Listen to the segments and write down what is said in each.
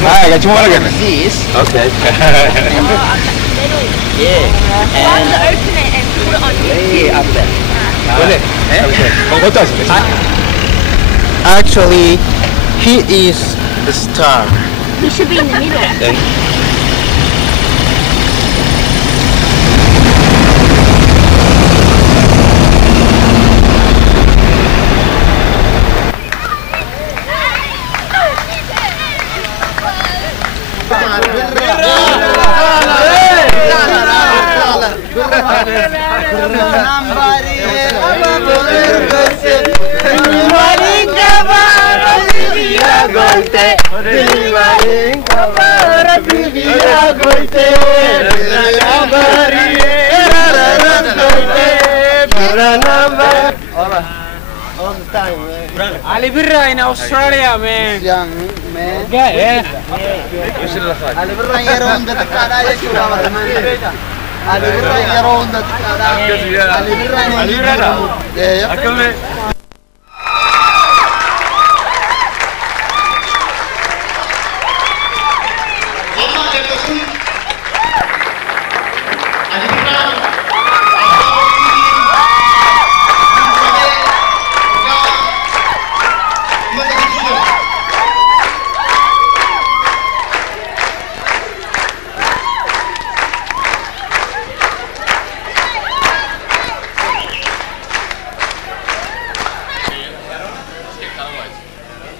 Got you one again. this. Okay. Yeah. Want to open it and put it on YouTube? Way up there. Okay. What does it? Actually, he is the star. He should be in the middle. All the time, man. Ali Birra in Australia, man. Young man. Yeah. Ali Birra yaron da takada ya shura wa man. Ali Birra yaron da takada. Ali Birra ne. Ali Birra. Yeah. Akame.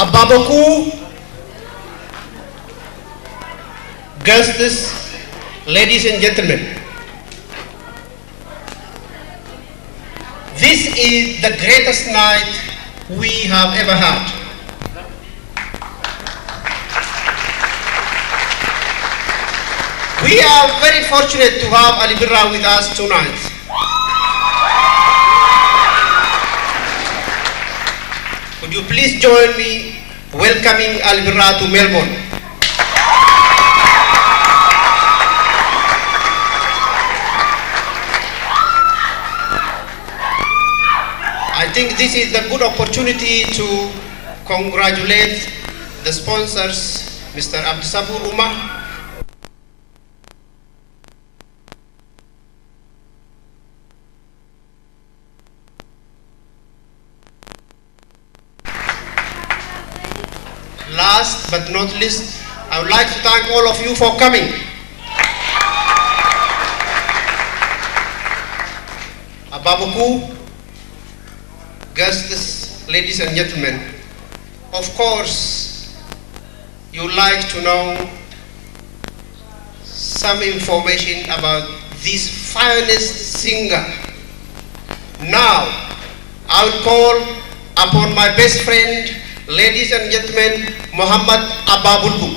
Ababaku, guests, ladies and gentlemen, this is the greatest night we have ever had. We are very fortunate to have Ali Birra with us tonight. Could you please join me welcoming Ali Birra to Melbourne? I think this is a good opportunity to congratulate the sponsors, Mr. Abdusabur Umar, last but not least, I would like to thank all of you for coming. Ababaku, guests, ladies and gentlemen, of course, you like to know some information about this finest singer. Now, I would call upon my best friend, ladies and gentlemen, Muhammad Ababulbu.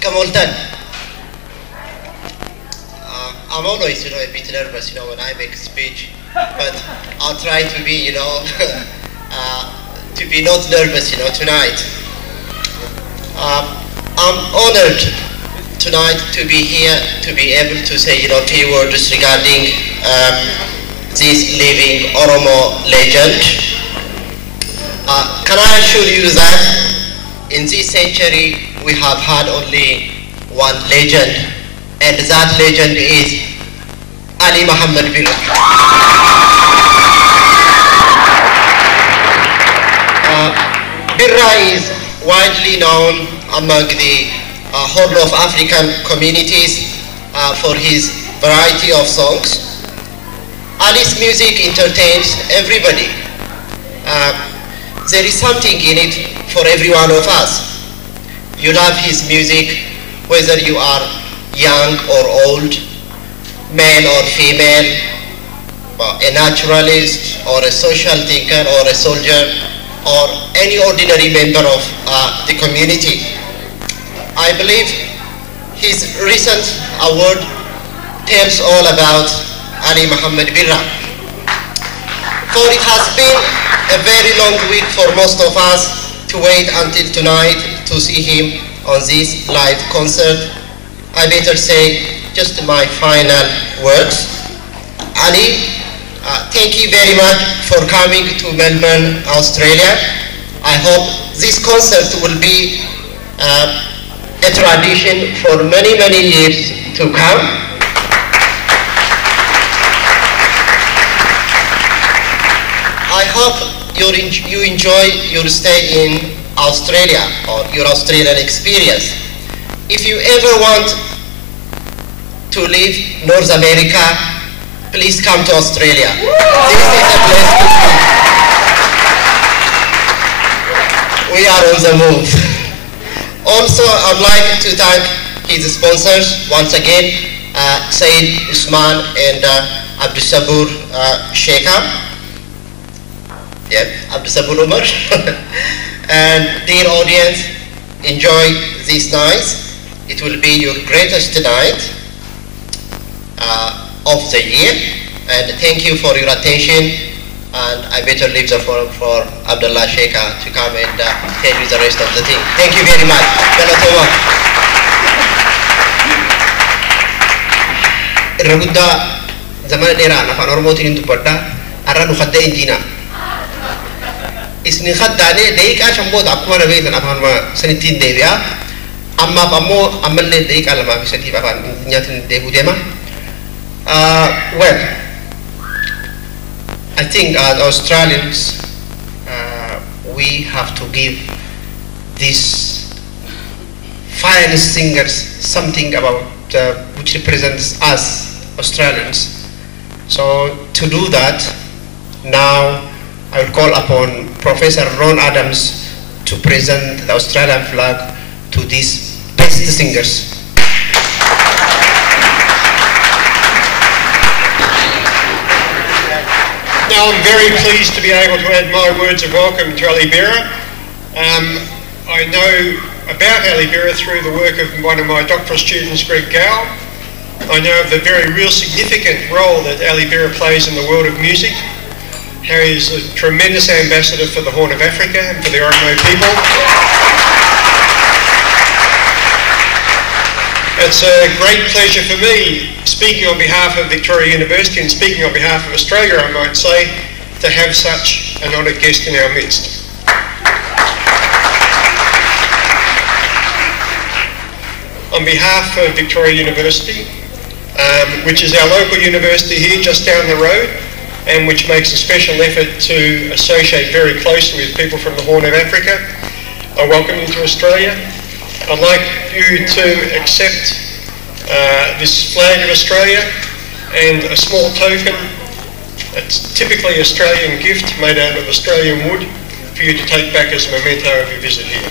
Kamaltan. I'm always, a bit nervous, when I make a speech, but I'll try to be, to be not nervous, tonight. I'm honored tonight to be here, to be able to say, a few words regarding this living Oromo legend. Can I assure you that in this century we have had only one legend, and that legend is Ali Muhammad Birra. Birra is widely known among the Horn of African communities for his variety of songs. Ali's music entertains everybody. There is something in it for every one of us. You love his music whether you are young or old, male or female, a naturalist or a social thinker or a soldier or any ordinary member of the community. I believe his recent award tells all about Ali Muhammad Birra. For it has been a very long week for most of us to wait until tonight to see him on this live concert. I better say just my final words. Ali thank you very much for coming to Melbourne, Australia. I hope this concert will be a tradition for many, many years to come. I hope you enjoy your stay in Australia or your Australian experience. If you ever want to leave North America, please come to Australia. This is a place to be. We are on the move. Also, I'd like to thank his sponsors once again, Said Usman and Abdul Sabur Sheikha. Yeah, Abdul Sabur Umar. And dear audience, enjoy this night. It will be your greatest night of the year. And thank you for your attention. And I better leave the floor for Abdullah Sheikha to come and tell you the rest of the thing. Thank you very much. Galatoma. Irragudda zaman dera na fanor motin intu padda arra nu khadda injina. Isni khaddane deika shambod akuma na beitan afan ma sanitin devya amma pamo amalle deika lama bisati afan nyatin debu dema. Well, I think as Australians we have to give these finest singers something about which represents us Australians. So to do that, now I will call upon Professor Ron Adams to present the Australian flag to these best singers. Now I'm very pleased to be able to add my words of welcome to Ali Bera. I know about Ali Bera through the work of one of my doctoral students, Greg Gow. I know of the very real significant role that Ali Bera plays in the world of music. Harry is a tremendous ambassador for the Horn of Africa and for the Oromo people. It's a great pleasure for me, speaking on behalf of Victoria University and speaking on behalf of Australia, I might say, to have such an honoured guest in our midst. On behalf of Victoria University, which is our local university here just down the road, and which makes a special effort to associate very closely with people from the Horn of Africa, I welcome you to Australia. I'd like you to accept this flag of Australia and a small token. It's typically Australian gift made out of Australian wood for you to take back as a memento of your visit here.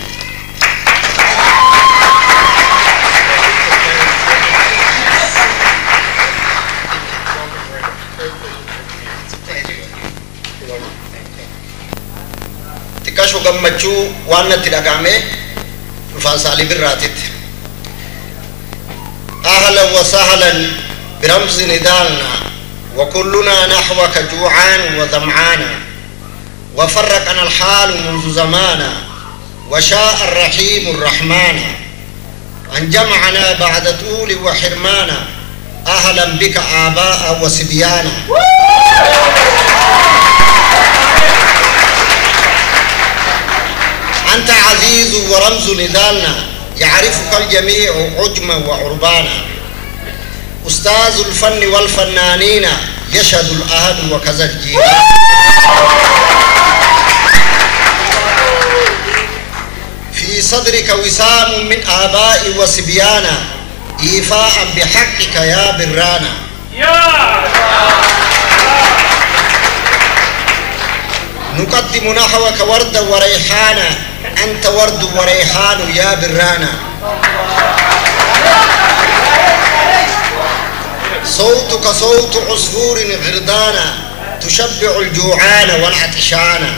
Tikashu gammachu wanna tidagame فاسالي بالراتب أهلا وسهلا برمز ندالنا وكلنا نحوك جوعان وظمعانا وفرقنا الحال منذ زمانا وشاء الرحيم الرحمن أن جمعنا بعد طول وحرمانا أهلا بك آباء وسبيانا أنت عزيز ورمز نضالنا يعرفك الجميع عجما وعربانا أستاذ الفن والفنانين يشهد الأهل وكذا الجيران في صدرك وسام من آباء وصبيانا إيفاء بحقك يا برانا نقدم نحوك وردا وريحانا أنت ورد وريحان يا برانا صوتك صوت عصفور غردانا تشبع الجوعان والعطشانا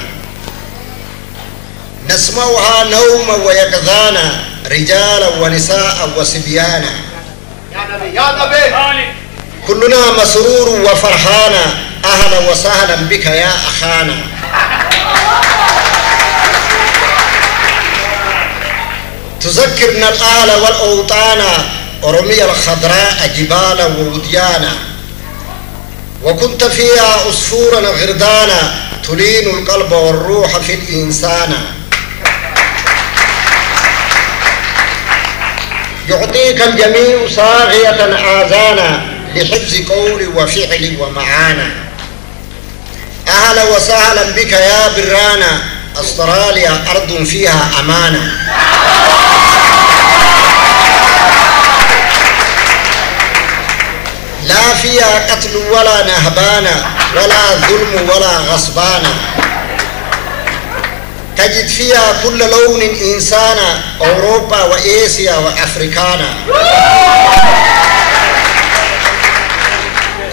نسمعها نوما ويقظانا رجالا ونساء وصبيانا كلنا مسرور وفرحانا أهلا وسهلا بك يا أخانا تذكرنا الأهل والأوطان أرمية الخضراء جبالا ووديانا وكنت فيها عصفورا غردانا تلين القلب والروح في الإنسان. يعطيك الجميع صاغية آذانا لحفظ قول وفعل ومعانا. أهلا وسهلا بك يا برانا، أستراليا أرض فيها أمانة. لا فيها قتل ولا نهبانا ولا ظلم ولا غصبانا. تجد فيها كل لون إنسانا، أوروبا وإيسيا وأفريكانا.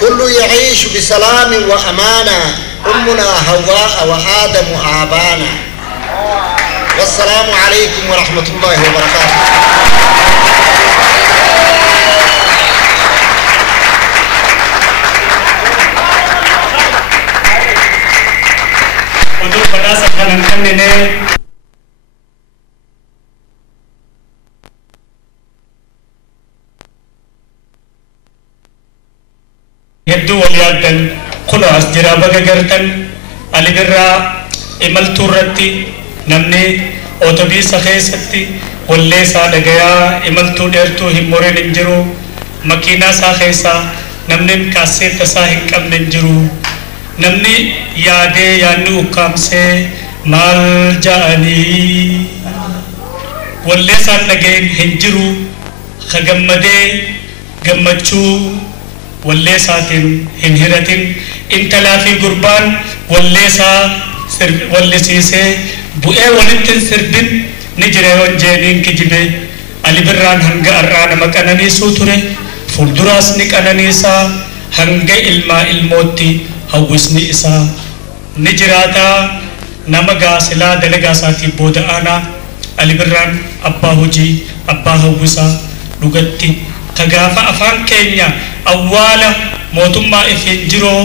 كل يعيش بسلام وأمانة، أمنا هواء وآدم آبانا. والسلام عليكم ورحمة الله وبركاته. untuk pada sekarang ini hedduu wal yaaddan kun as jira baga gartan alibirraa imaltuu irratti namni ootobiisa keessatti wallee isaa dhagayaa imaltuu dheertuu hin morin hin jiru. Makiinaa isaa keessaa namni kaaseetta isaa hin qabne hin jiru. Namni yaadee yaadni ukkaamsee maal ja'anii wallee isaan dhageen hin jiru. Ka gammadee gammachuu wallee isaatiin hin hiratin. Intalaa fi gurbaan wallee isaa wallisiisee bu'ee walitti hin sirbin ni jira yoon jeeniin kijibe. Ali Birraan hanga har'aa nama qananiisuu ture. Fuulduraas ni qananiisaa hanga ilmaa ilmootti hawwisni isaa ni jiraata. Nama gaasilaa dalagaa isaatiif booda aanaa. Ali Birraan abbaa hojii, abbaa hawwisaa dhugatti. Ka gaafa afaan keenya awwaala mootummaa ifiin jiroo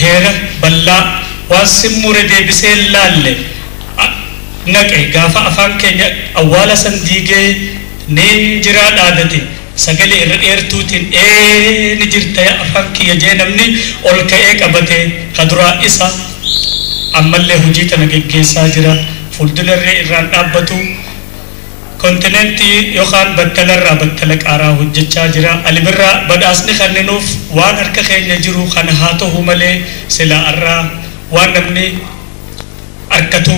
heera bal'aa waan simmure deebisee laalle naqe gaafa afaan keenya awwaala san diigee niin jiraa dhaadate sagalee irra dheertuutiin ni jirta afaan kiyya jee namni ol ka'ee qabate ka duraa isa ammallee hojii tana geggeessaa jira. Fuuldurarree irraan dhaabbatu kontinentii yookaan battalarraa battala qaaraa hojjechaa jira. Ali Birraa badhaasni kenninuuf waan harka keenya jiru kana haa ta'u malee silaa irraa waan namni harkatu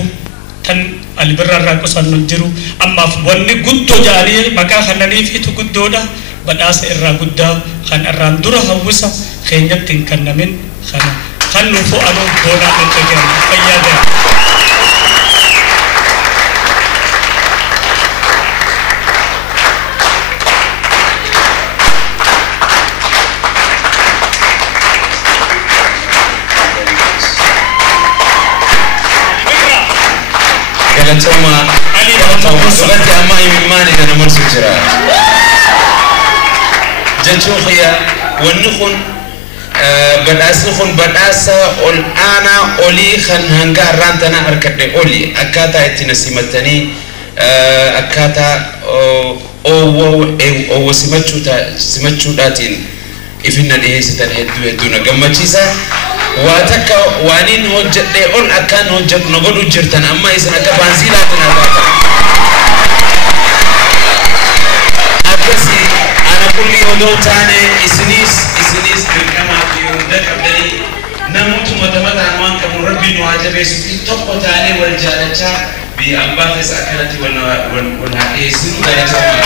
tan Ali Birraa irraa qusannu jiru. Ammaaf wanni guddoo ja'anii maqaa kannaniifitu guddoodha. Badhaasa irraa guddaa kan irraan dura hawwisa keenyatti hin kennamin kana kan nuufu anuu boonaa dhaggeeffatu fayyadaa. Galatoma waqti amma imimmaan kana marsu jira jechuun khiyya wanni kun badhaasni kun badhaasa ol aanaa olii kan hanga har'aan tana harkadhe olii akkaataa itti na simattanii akkaataa oowwa simachuudhaatiin ifinna dhiheessitan hedduu na gammachiisa. Watakka waaniin hojjedhee ol akkaan hojjedhu na godhu jirtan amma isin akka baansiilaatiin argaatan. Akkasii ana kulli odoo taane isinis dirqamaa fi hunda qabdanii namootuma taphataan waan qabu rabbiin waa jabeessuufi tokko taanee wal jaalachaa biyya abbaa keessa akkanatti wal haa dhiyeessinu galatooma.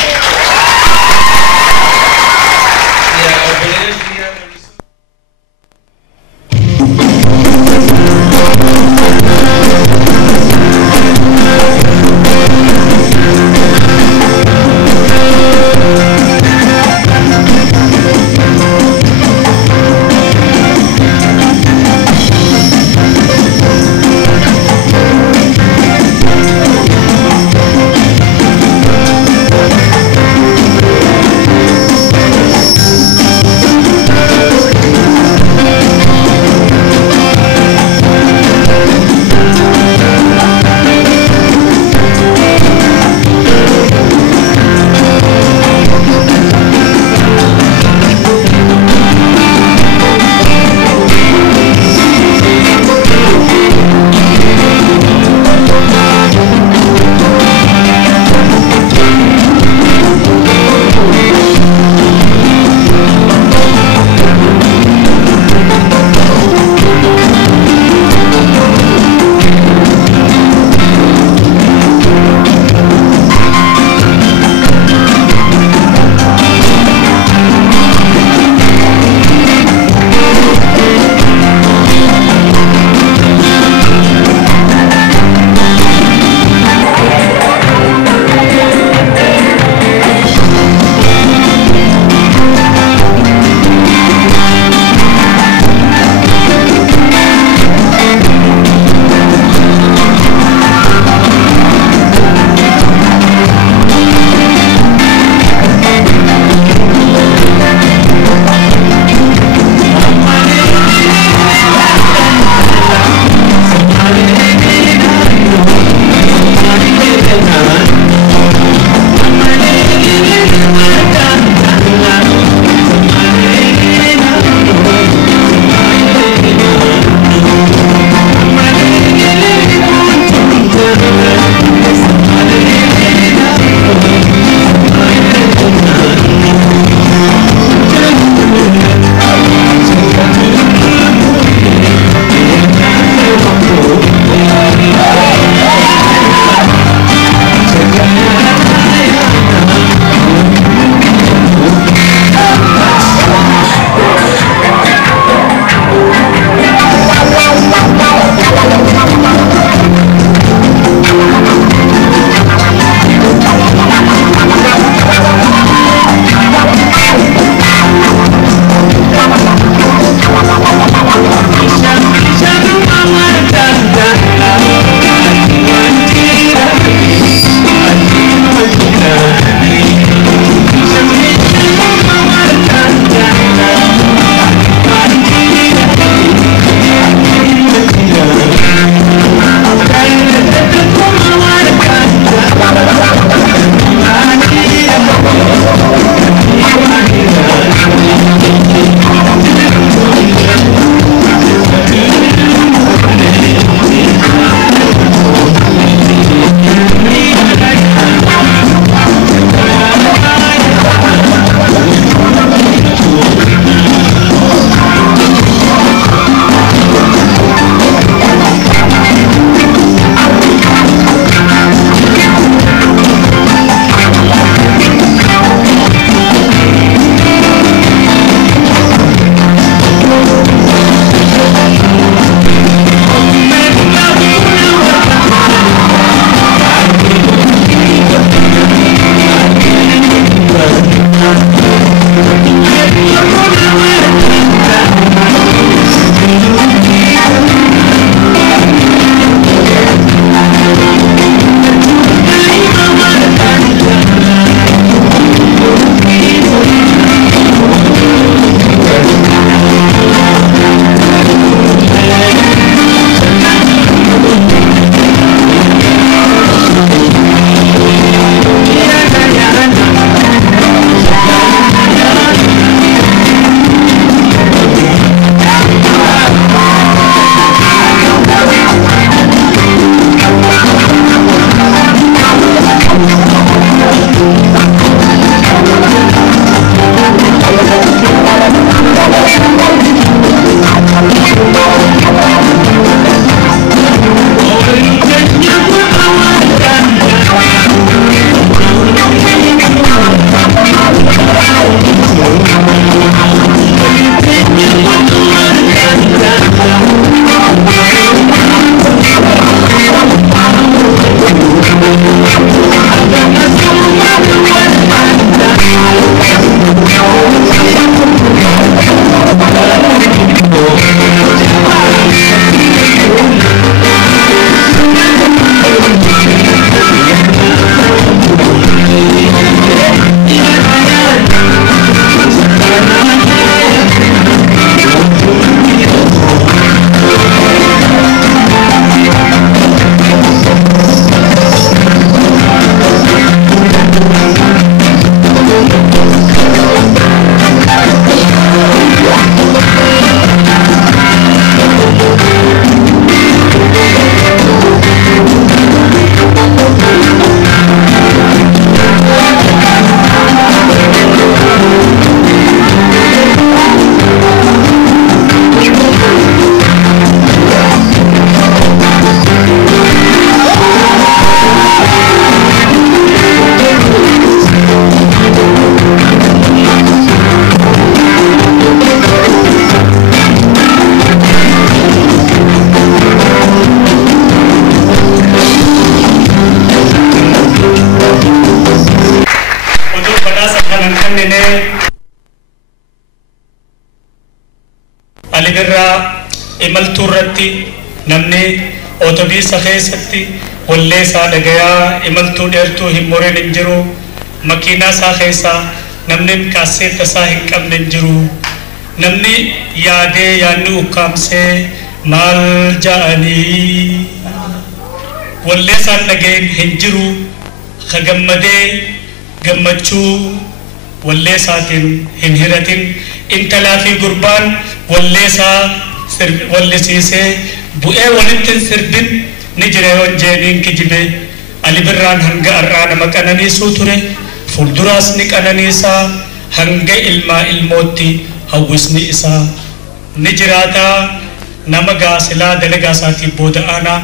برا إملتو رتي نمني أوتوبيس خيستي واللي سادقيا إملتو ديرتو هموري ننجرو مكينة ساخيسا نمني كاسيت ساهن كم ننجرو نمني يادي يانو كامسي مال جاني واللي سادقين هنجرو خغمدي غمچو واللي ساتين هنهرتين انتلا في قربان واللي سا واللي سيسي بؤي ولنتن سربن نجري وانجينين كجبه علي بران هنگا أران مكانني سوتره فلدراس نكانني سا هنگا الموتي هوسني إسا نجراتا نمغا سلا دلغا ساتي بودا آنا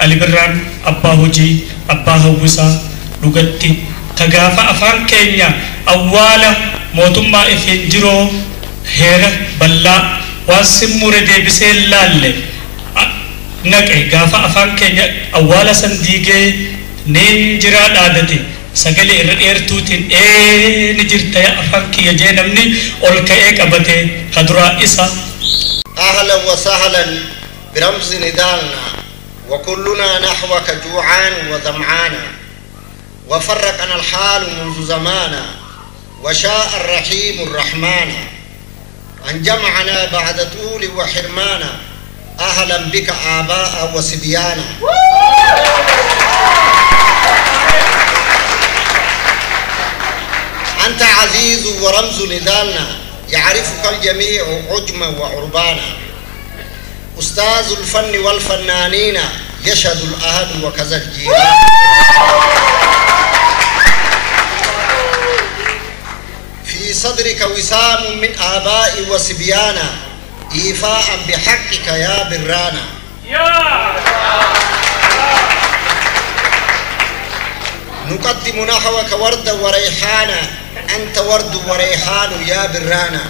علي بران أبا هجي أبا هوسا لغتي تغافا أفان كينيا أولا موتما إفنجرو هيرا بلا واسمور دي بسيل لالي نقعي غافا أفان كينيا أولا سنديجي ننجرا دادتي سجلي إرتوتين نجرتا أفان كي يجينمني أولكا أبتي خدرا إسا أهلا وسهلا برمز ندالنا وكلنا نحوك جوعان وظمعانا وفرقنا الحال منذ زمانا وشاء الرحيم الرحمن أن جمعنا بعد طول وحرمانا أهلا بك آباء وصبيانا أنت عزيز ورمز نضالنا يعرفك الجميع عجما وعربانا أستاذ الفن والفنانين يشهد الأهل وكذا الجيران في صدرك وسام من آباء وصبيانا إيفاء بحقك يا برانا نقدم نحوك وردا وريحانا أنت ورد وريحان يا برانا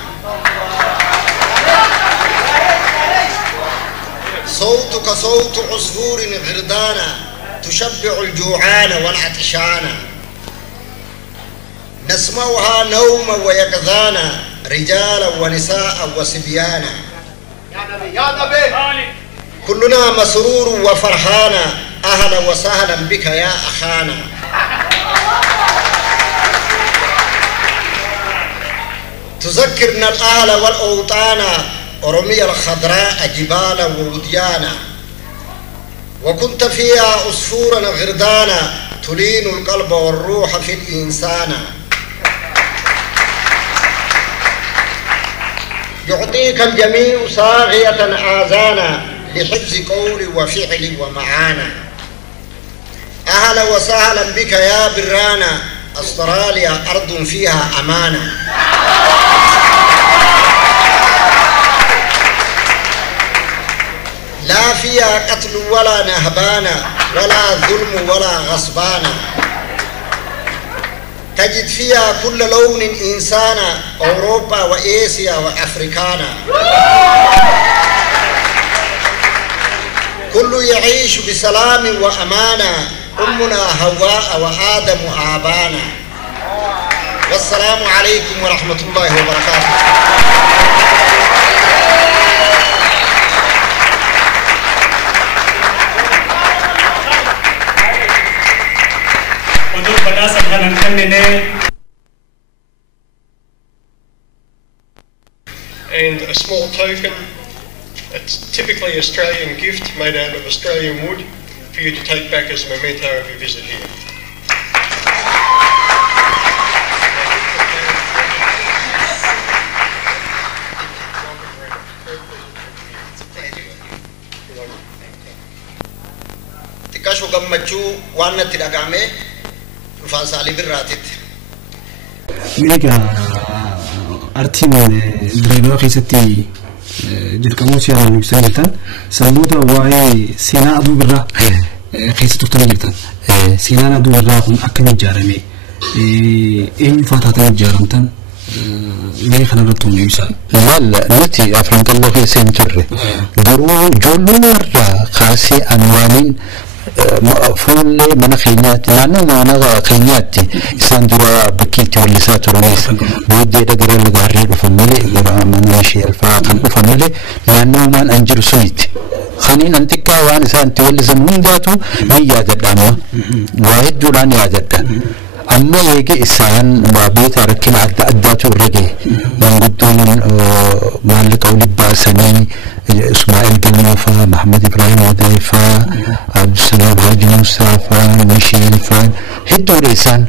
صوتك صوت عصفور غردانا تشبع الجوعان والعطشانا نسمعها نوما ويقظانا رجالا ونساء وصبيانا يا نبي كلنا مسرور وفرحانا أهلا وسهلا بك يا أخانا تذكرنا الأهل والأوطان أرمية الخضراء جبالا ووديانا وكنت فيها عصفورا غردانا تلين القلب والروح في الإنسان يعطيك الجميع صاغية آذانا لحفظ قولي وفعلي ومعانا أهلا وسهلا بك يا برانا أستراليا أرض فيها أمانة لا فيها قتل ولا نهبانا ولا ظلم ولا غصبانا تجد فيها كل لون إنسانا أوروبا وإيسيا وأفريكانا كل يعيش بسلام وأمانة أمنا هواء وآدم آبانا والسلام عليكم ورحمة الله وبركاته And a small token, it's typically an Australian gift made out of Australian wood for you to take back as a memento of your visit here. Tikashu gammachu waan natti dhagahame dhufaan saalii birraatit. Mega artiin Dirreedawaa keessatti jalqabuu si'aan ibsan jirtan sababoota waa'ee seenaa aduu birraa keessa turtanii jirtan. Seenaan aduu birraa kun akkamiin ijaarame eenyu fa'aa taatanii ijaaramtan mee kanarratti humna ibsan. Maal nuti afran qalloo keessa hin turre garuu ijoollummaa irraa kaasee anwaaniin فول من خينات لأنه ما أنا خينات ساندرا بكيت ولا ساتورنيس بودي دقر الجاري بفملي قرا من ماشي الفاقن بفملي لأنه ما أنجر سويت خلينا نتكا وأنا سانت ولا زمون ذاته ما يعدد أنا واحد دولان يعدد أما يجي إنسان ما بيت أركين عداته الرجع من قدون مالك أولي باسني إسماعيل بنوفا محمد إبراهيم ودايفا عبد السلام حاج موسى مشيل فان هدو الإنسان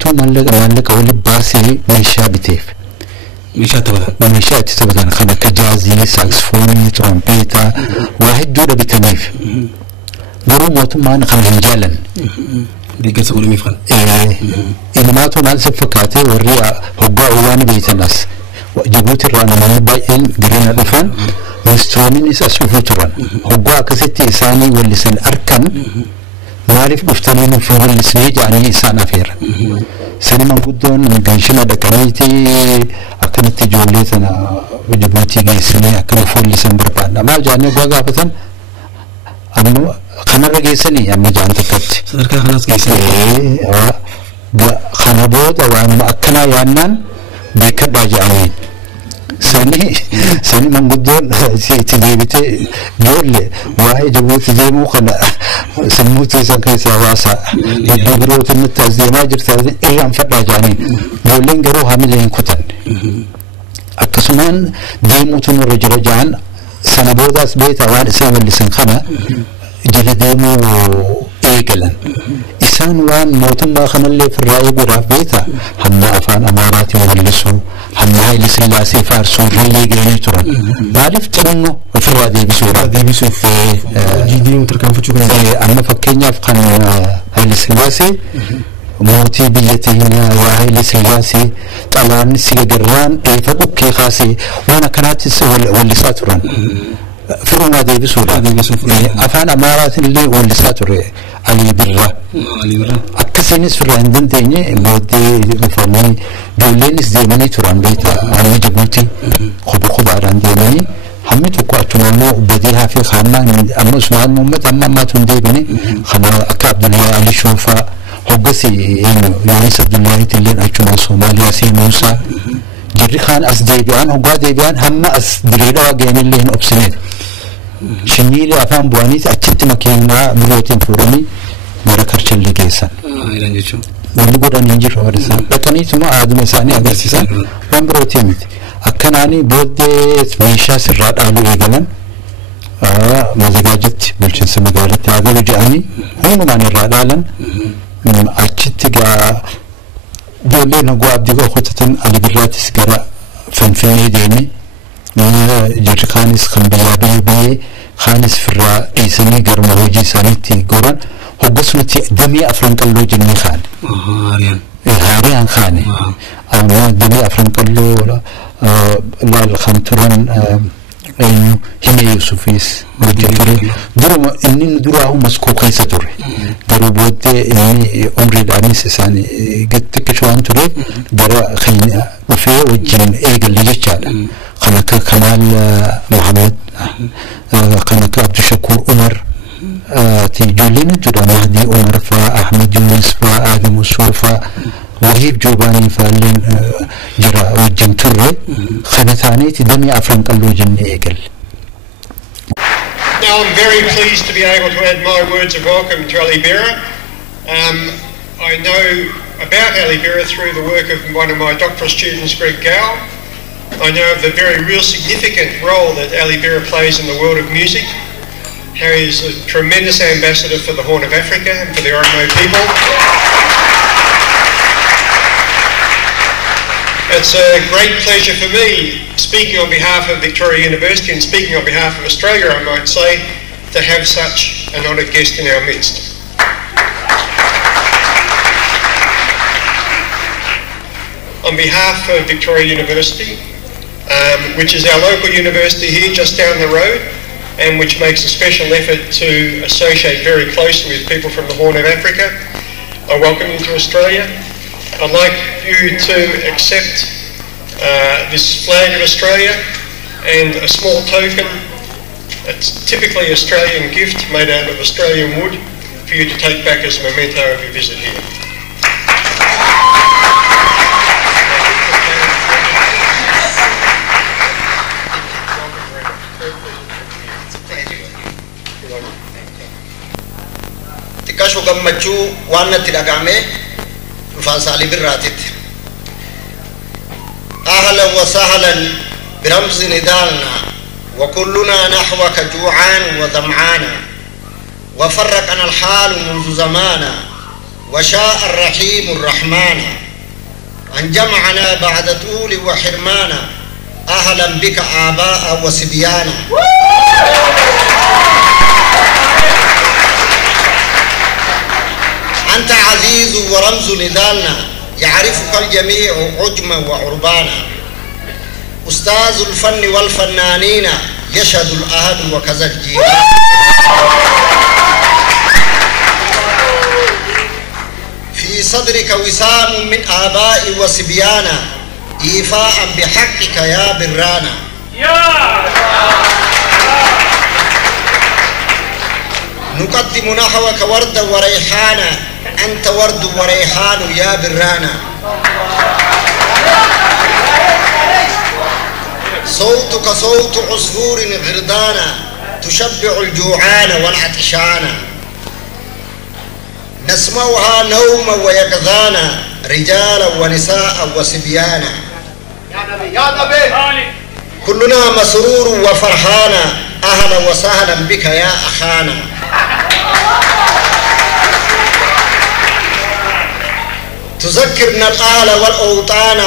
تو مالك أولي باسي ميشا بتيف ميشا تبدأ خنا كجازي ساكسفوني ترومبيتا واحد دولة بتنيف قروا موتو ما نخلي رجالا ديك سقول ميفان إنما ما تو مال سفكاته وريا هجا أوان بيت الناس جبوت الرانا ما باين قرينا دفن مستومين أشوفه تران هجا كستي إنساني واللسان أركان معرف بفتنين في اللسان يعني إنسان أفير سنة من قدون من جنشنا دكانيتي أكنت جوليتنا وجبوتي جيسني أكنت فول اللسان بربان ما جاني قاعد فتن أما خنا رجيسني أما جان تكت صدرك خلاص جيسني خنا بود أو أما أكنا يانن بيكب باجعين سني من قدون تجيبتي جول واحد جبوت جيمو خنا سموتي سانكي سواسا يدبروا تمتازي ما جرت إلا أنفر باجعين جولين جرو هملين كتن أكسمان ديمو تنور رجعان سنة بوداس بيت أوان إسان اللي سنخنا جلديمو إيقلن إسان وان موتن باخنا اللي في الرأي براف بيتا هم أفان أماراتي وغلسو هم هاي لسلاسي فارسو ريلي جيني تران بعرف ترنو في الرأي بسورة جيدي وتركان فتشو أما فكيني أفقان هاي لسلاسي موتي بيتينا وهاي لسلاسي طلعني سيجران فبوك كي خاسي وانا كانت واللي ساتران فرما دي بسورة أفان أمارات اللي واللي ساتر علي برا أكسينيس في عندن تاني مودي فمي دولينيس ديماني تران بيتا عمي جبوتي خب عران ديماني همي تقواتنا بديها في خانا أما اسمها الممت أما ما تندي بني خانا أكا عبد الله علي شوفا هوجسي يونس عبد الله تلين أجمع صوماليا سي موسى جري خان أس ديبيان هوجا ديبيان هم أس دريدا وجين اللي هن أبسنين شنيلي أفهم بوانيت أكيد مكينا بروتين فورمي مركر شلي كيسان ونقول أن ينجر فارسا لكني ثم عادم ثاني أجلسان وان بروتين أكناني بودت ميشا سرات على إيجالن مزاجت بالجنس مقالة هذا رجعني هون ماني رادالن أكيد جا جولين هو أبدي أخوتن على برات سكرا فنفني ديني جري خانس خنبلا بي خانس فرا إيساني قرمهوجي سانيتي قران هو قسمتي دمي أفران كاللو جني خان هاريان خاني أما دمي أفران كاللو لا الخمتران إنه هنا يوسفيس مجفري درو إني ندراه مسكو كيسة تري درو بود إني عمري العنيس ساني قد تكشوان تري درا خيني وفي وجين إيج اللي جتشال خنك كمال محمد خنك عبد الشكور عمر تيجولين جدا مهدي عمر فا أحمد يونس فا آدم وصوفا وهيب جوباني فالين جرا وجين تري خنتاني تدمي أفران كاللو جن إيجل. Now I'm very pleased to be able to add my words of welcome to Ali Bera. I know about Ali Bera through the work of one of my doctoral students, Greg Gow. I know of the very real significant role that Ali Bera plays in the world of music. How he's a tremendous ambassador for the Horn of Africa and for the Oromo people. It's a great pleasure for me, speaking on behalf of Victoria University and speaking on behalf of Australia, I might say, to have such an honoured guest in our midst. On behalf of Victoria University, which is our local university here just down the road, and which makes a special effort to associate very closely with people from the Horn of Africa, I welcome you to Australia. I'd like you to accept this flag of Australia and a typically Australian gift made out of Australian wood for you to take back as a memento of your visit here. Tikashu gammachu waan natti dhagahame dhufaan saalii birraatitti. أهلا وسهلا برمز ندالنا وكلنا نحوك جوعان وظمعانا وفرقنا الحال منذ زمانا وشاء الرحيم الرحمن أن جمعنا بعد طول وحرمانا أهلا بك آباء وصبيانا أنت عزيز ورمز ندالنا يعرفك الجميع عجما وعربانا أستاذ الفن والفنانين يشهد الأهل وكذا الجيران في صدرك وسام من آباء وصبيانا إيفاء بحقك يا برانا نقدم نحوك وردا وريحانا أنت ورد وريحان يا برانا صوتك صوت عصفور غردانا تشبع الجوعان والعطشانا نسمعها نوما ويقظانا رجالا ونساء وصبيانا يا نبي كلنا مسرور وفرحانا أهلا وسهلا بك يا أخانا تذكرنا الآل والأوطان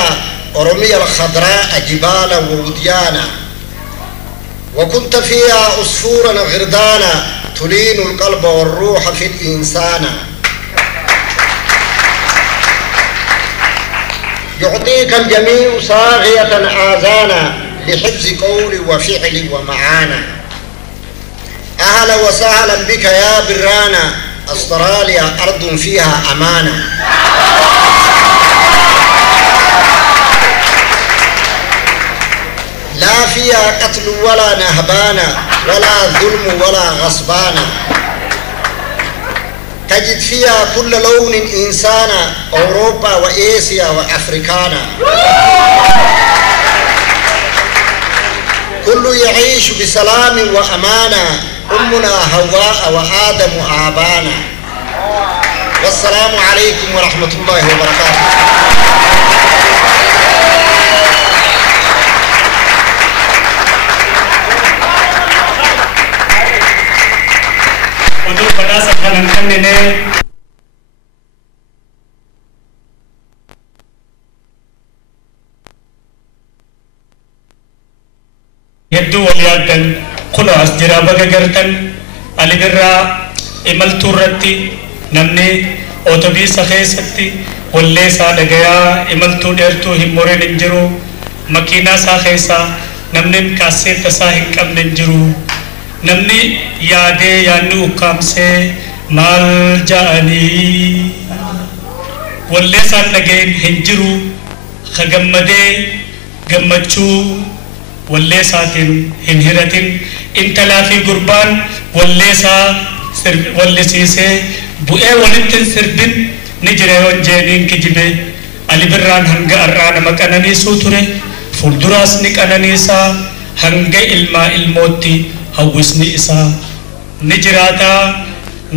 أرمية الخضراء جبالا ووديانا وكنت فيها عصفورا غردانا تلين القلب والروح في الإنسان يعطيك الجميع صاغية آذانا لحفظ قولي وفعلي ومعانا أهلا وسهلا بك يا برانا أستراليا أرض فيها أمانة لا فيها قتل ولا نهبانا ولا ظلم ولا غصبانا تجد فيها كل لون إنسانا أوروبا وإيسيا وأفريكانا كل يعيش بسلام وأمانة أمنا هواء وآدم آبانا والسلام عليكم ورحمة الله وبركاته untuk pada sekarang ini hedduu wal yaaddan kunoo as jira baga gartan alibirraa imaltuu irratti namni ootobiisa keessatti wallee isaa dhagayaa imaltuu dheertuu hin morin hin jiru makiinaa isaa keessaa namni kaaseetta isaa hin qabne hin jiru namni yaadee yaadni ukkaamsee maal ja'anii wallee isaan dhageen hin jiru ka gammadee gammachuu wallee isaatiin hin hiratin intalaa fi gurbaan wallee isaa wallisiisee bu'ee walittin sirbin ni jira yoon jeeniin kijibe alibirraan hanga arraa nama qananiisuu ture fuulduraas ni qananiisaa hanga ilmaa ilmootti hawwisni isaa ni jiraataa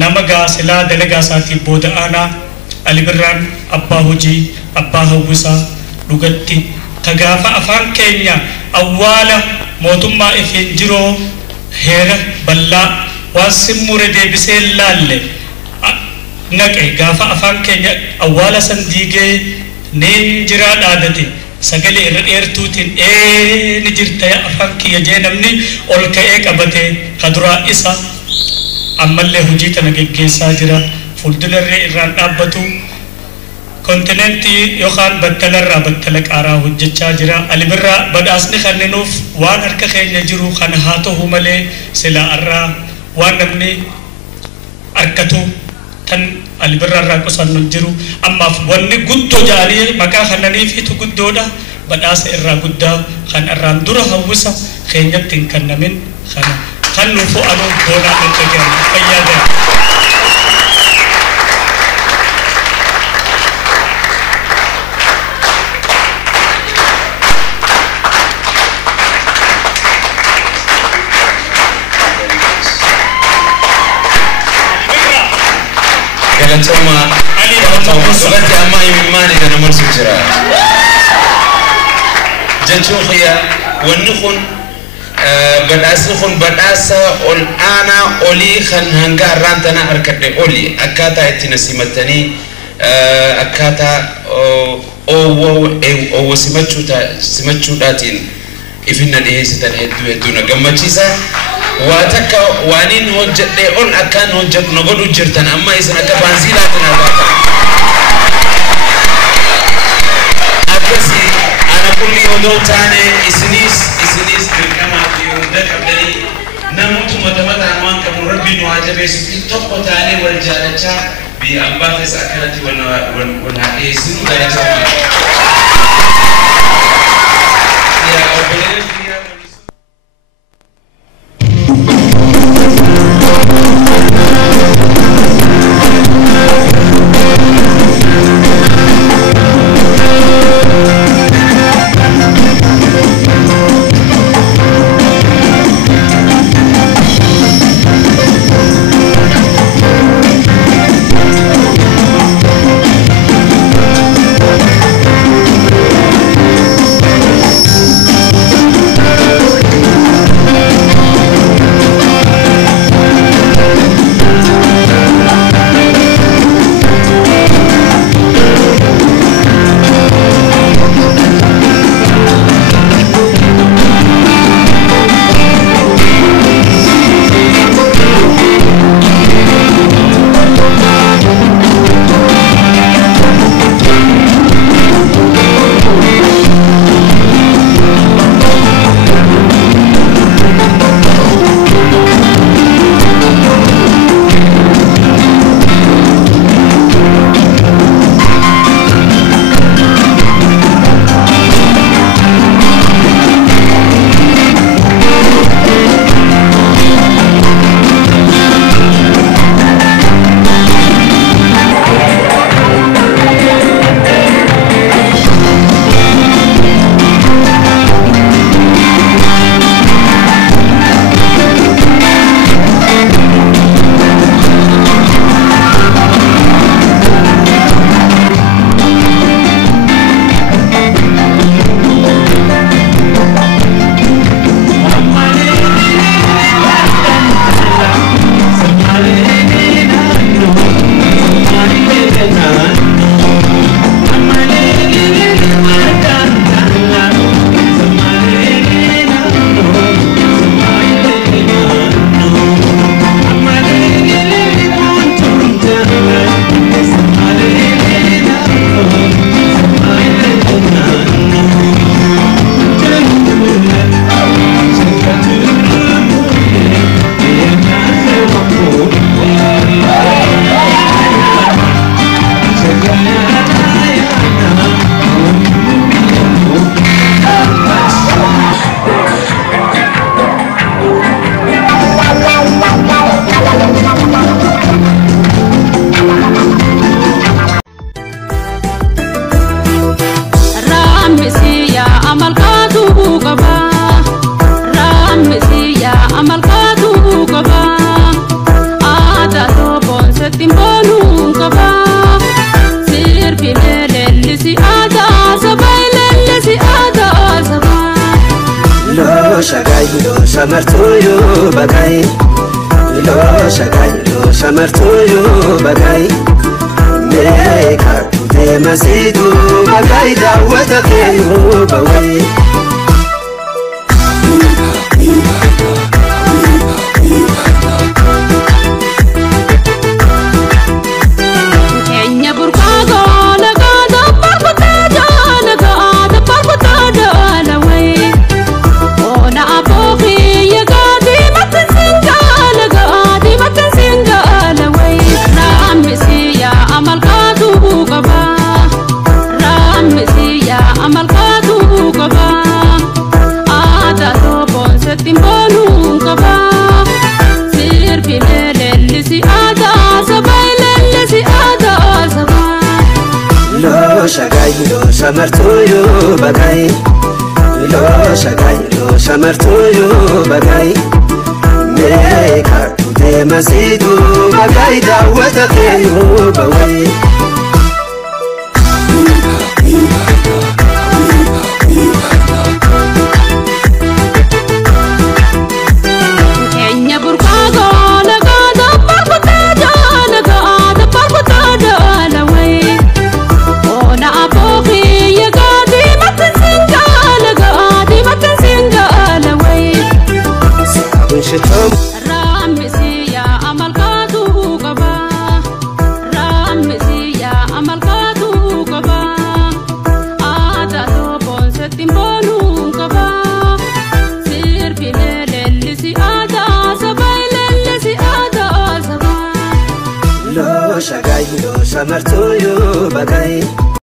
nama gaasilaa dalagaa isaatiif booda aanaa alibirraan abbaa hojii abbaa hawwisaa dhugatti tagaafa afaan keenya awwaala mootummaa ifiin jiroo heera ballaa waan simmure deebisee laalle naqe gaafa afaan keenya awwaala san diigee niin jiraa dhaadate sagalee irra dheertuutiin ni jirta afaan kiyya jee namni ol ka'ee qabate kaduraa isa ammallee hojii tana geggeessaa jira fuuldurarree irraan dhaabbatu kontinentii yookaan battalarraa battala qaaraa hojjechaa jira alibirraa badhaasni kenninuuf waan harka keenya jiru kana haa ta'u malee silaa irraa waan namni arkatu tan alibirraa qusannu jiru ammaaf wanni guddoo ja'anii maqaa kannaniifitu guddoodha badhaasa irraa guddaa kan irraan dura hawwisa keenyatti hin kennamin kana خلوا فؤادهم بونا للتجارة فيادا galatoma waqti amma imani kana marsu jira jechuu khiya wanni kun badhaasni kun badhaasa ol aanaa olii kan hanga har'aantana harkadhe oli akkaataa itti na simattanii akkaataa oowwa simachuudhaatiin ifinna dhiheessitan hedduu na gammachiisa واتكا وانين هوجت اون اكان هوجت نغدو جرتن اما اسن اكا بانزيلاتن الباتا اكسي انا كل يودو تاني اسنيس بالكما في يوندك ابدالي نموت متمتع عنوان كمربي نواجبه سبتي توقو تاني والجالتا بأنباثس اكالتي والحقيسين ودايتوما يا أبنين samartuyu bagai lo shagai lo samartuyu bagai meka kute masidu bagai dawata kenu bawai Amal kadu gaba shamartuyu bagai lo shagai lo shamartuyu bagai meka tute masidu bagai dawata khayu bawai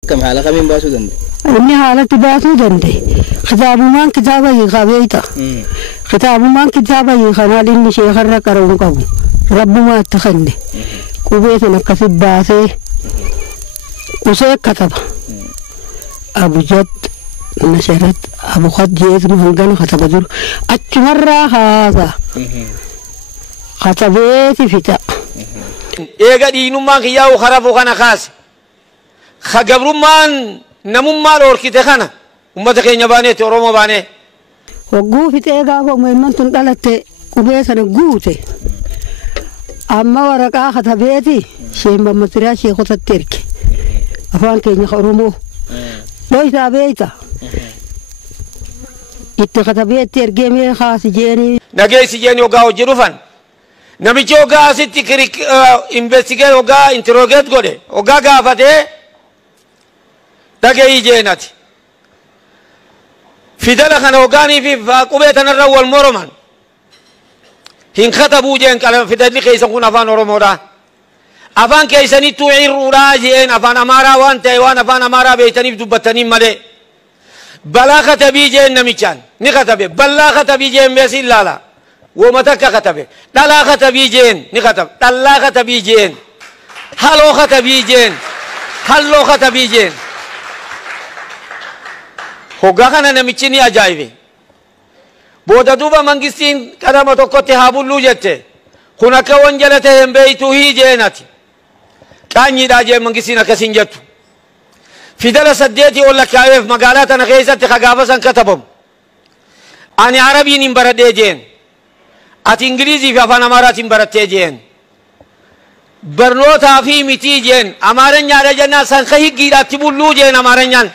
كم حالة من باسو دندي إني حالة باسو دندي خطاب من كتابة يخابيتا خطاب من كتابة يخنال إني شيخ الركرون قبو رب ما اتخني كوبيتنا كفي باسي وسيك كتب أبو جد نشرت أبو خد جيز مهنغن خطب دور أتمرى هذا خطبيتي فتا إيجا دينو ما خياو خرافو خنا خاص خجبرو مان نمو مال أوركيته خنا أمتك ينباني تروما باني وقو في تيجا هو مهمن تنقلت كوبيسنا قوته أما ورقة خطبيتي شيء بمطرح شيء خطة ترك أفان كيني خرومو لو يتابيتا اتخطبيت تركي مي خاص جيني نجي سجيني وقاو جروفان نمشي وقا ستي كريك إنفستيجيت وقا إنتروجيت قولي وقا قافته تجي جيناتي في دلخنا وقاني في قبيتنا الرول مورمان هن خطبوا جين كلام في دلخ يسقون أفان ورمودا أفان كيسني توعير راجين أفان أمارا وان تيوان أفان أمارا بيتني بدبتني ملء بلا خطبي جين نمشان نخطبه بلا خطبي جين بس لا ومتك خطبه دلا خطبي جين نخطب دلا خطبي جين هلو خطبي جين هلو خطبي جين هوغا خنا نمچني اجايبه بودا دوبا منگستين كلام تو كوتي هابولو جته خنا كونجلته هم بيتو هي جيناتي كاني داجي منگستين كسنجتو في دل سديتي ولا كايف مقالات انا خيست خغافسن كتبم اني عربي نمبردي جين ات انجليزي في افان امارات نمبرتي جين برنوتا في متي جين امارنيا رجنا سن خي گيراتي بولو جين امارنيان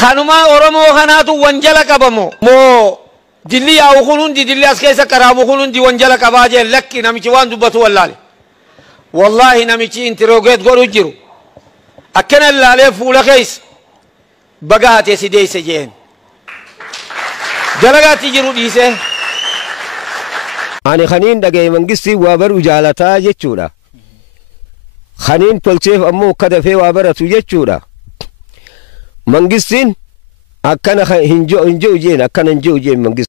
خانوما أورمو خناتو وانجلا كبامو مو دلي أو خلون دي دلي أسكيسا كرامو خلون دي وانجلا كباجي لكي نمشي وان دبتو والله والله نمشي انتروجيت قولو جيرو أكن اللالي فولا خيس بقاهات يسيدي سجين جلقات جيرو ديسه أنا خنين دقي منقصي وابر وجالتا جتشورا خنين تلسيف أمو كدفي وابرتو جتشورا منقصين أكن هنجو جين أكن هنجو جين منقص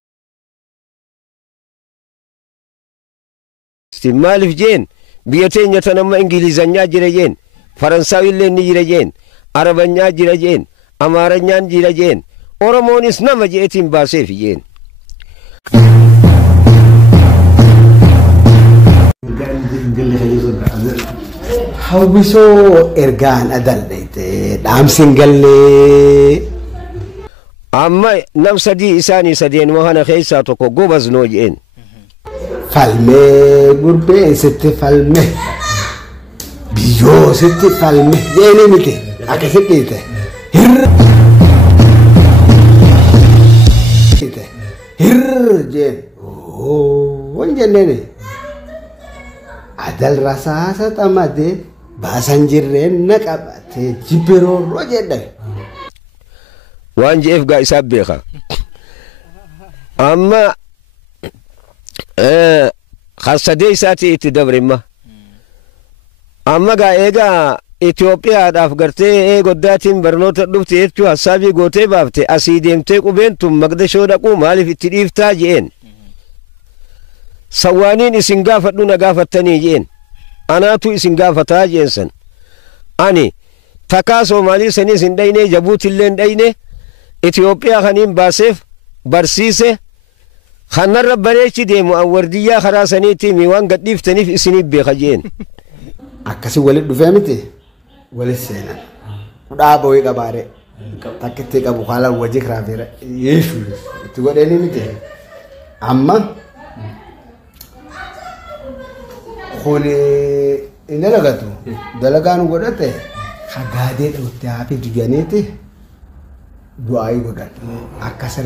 مالف جين بيتين يتنمى إنجليزانيا جرجين فرنساوي اللي نجرجين عربانيا جرجين أمارانيا جرجين أورمونيس نما جيتين باسيف جين حوبسو إرجان أدل بيتي دام سنجلي أما نم سدي إساني سدين وهنا خيسا تكو جوبز نوجين فالمي غربي ست فالمي بيو ست فالمي جيني ميتي أكسي بيتي هر جين وين جنني adal rasa tamade bahasan jirren nakabate jibero rojeda wanje if ga isabbeha amma khasade isati itdabrimma amma ga ega Ethiopia daf garte e goddatin barnota dufte ettu hasabi gote bafte asidemte qubentum magdasho daqu malif itdifta jeen سوانين إسنقافة دون قافتني جين أنا تو إسنقافة جينسن أني تكا سومالي سني سنديني جبوت اللين ديني إثيوبيا خنين باسف برسيسه خنا ربريتي ديمو أوردية خراسنيتي ميوان قد يفتني في سنين بخجين أكسي ولد دفهمتي ولد سينا ودا بوي كباري تكتي كابو خالا وجهك رافيرا يشو تقول إني متى أما خولي إن لقتو دلقانو قدرته خدادين وتعافي جانيتي دعائي قدرت أكسر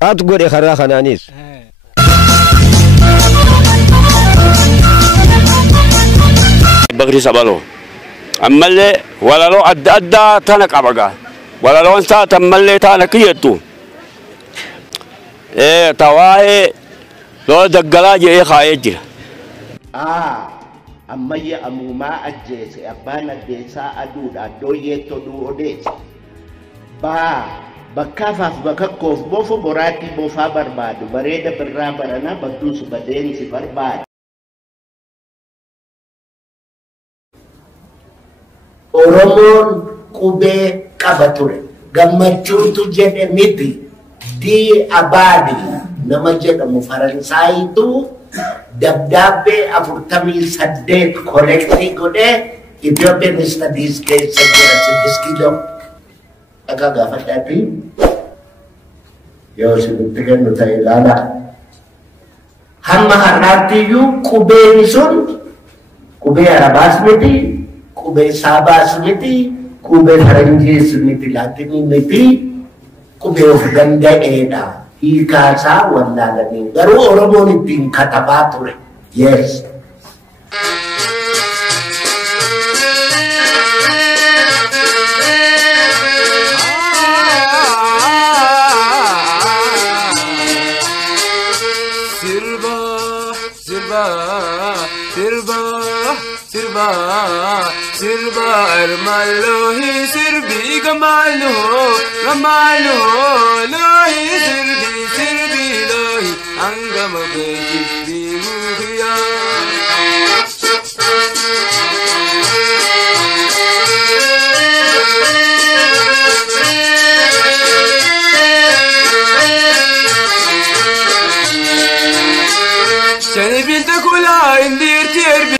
قد قولي خرا خنانيس بغري سبالو أما اللي ولا لو أدى تانك أبغى ولا لو أنت تملي تانك يتو إيه تواهي لو دقلاجي إيه خايجي أما يا أموما أجلس أبانا ديسا أدود أدوية تدو أديس بكافف بكاكوف بوفو براتي بوفا بربادو بريدة برابرنا بدوس بدين سي برباد Oromoon qubee qaba ture gammachuutu jedhe miti di abaadi nama jedhamu Faransaayitu dabdaabbee 48 kolektii godhee Ethiopian Studies keessa jira 6 kiiloo akka gaafadhaati yoo isinitti kennu ta'e ilaala hamma har'aattiyyuu qubeen sun qubee arabaas miti Kube sabas miti, kube faranjis miti latini miti, kube of ganda eda. Ikasa wala gani. Garu Oromo ni ting katabature. Yes. Sirba armalohi sirbi gamalo lohi sirbi lohi angama bejibbi ruhiya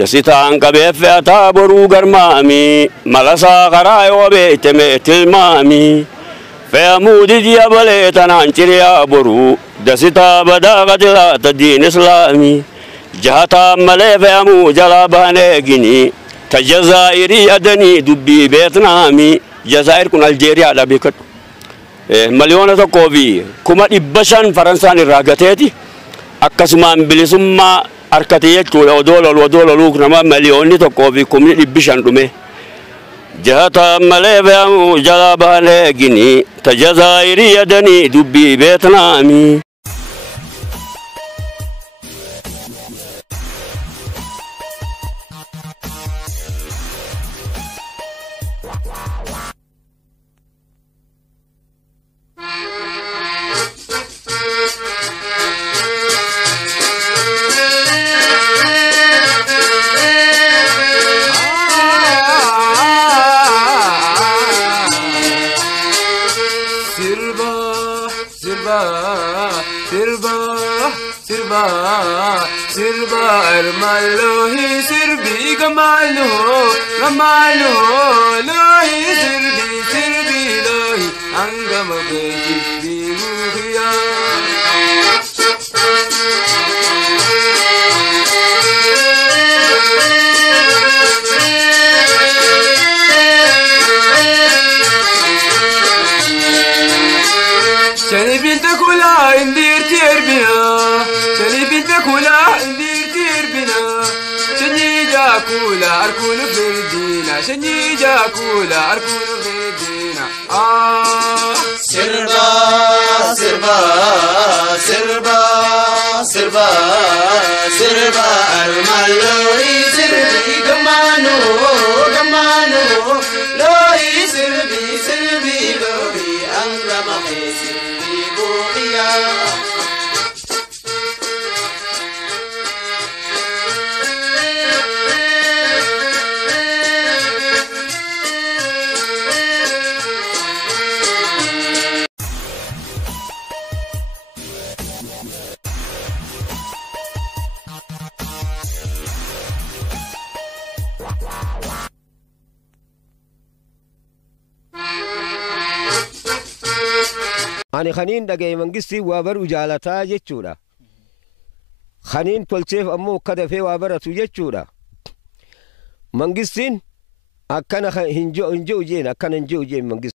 Sitaan qabee fe'ataa boruu garmaami malasaa karaa yoo beekame tilmaami fe'amuu didiya balee tanaan ciriyaa boruu dasitaa badaa qatilaata diin islaami jahataan malee fe'amuu jalaa baanee gini ta jazaa'irii adanii dubbii beetnaami jazaa'ir kun aljeeriyaadha beekadhu miliyoona 1,500,000 Faransaan irraa gateeti akkasumaan bilisummaa arkati jechuudha odololuu nama miliyoonni 1,500,000 dhume jahata malee fe'amuu jalaa baanee gini ta jazaa'irii adanii dubbii beetnaami Sirba armalohi sirbi gamalo lohi sirbi lohi angama bejibbi ruhiya Shani binta kula indir tierbina Shani binta kula indir tierbina Shani jakula arkunu firdina Shani jakula arkunu firdina Sirba sirba sirba sirba sirba armaloi sirbi gamano loi sirbi lohi angrama sirbi buhiya ani khaniin dhagaye mangistii waa baru jaalataa jechuudha khaniin tolcheef ammoo akka dafee waa baratu jechuudha mangistiin akkana hinjo ujeen akkana hinjo ujeen mangistiin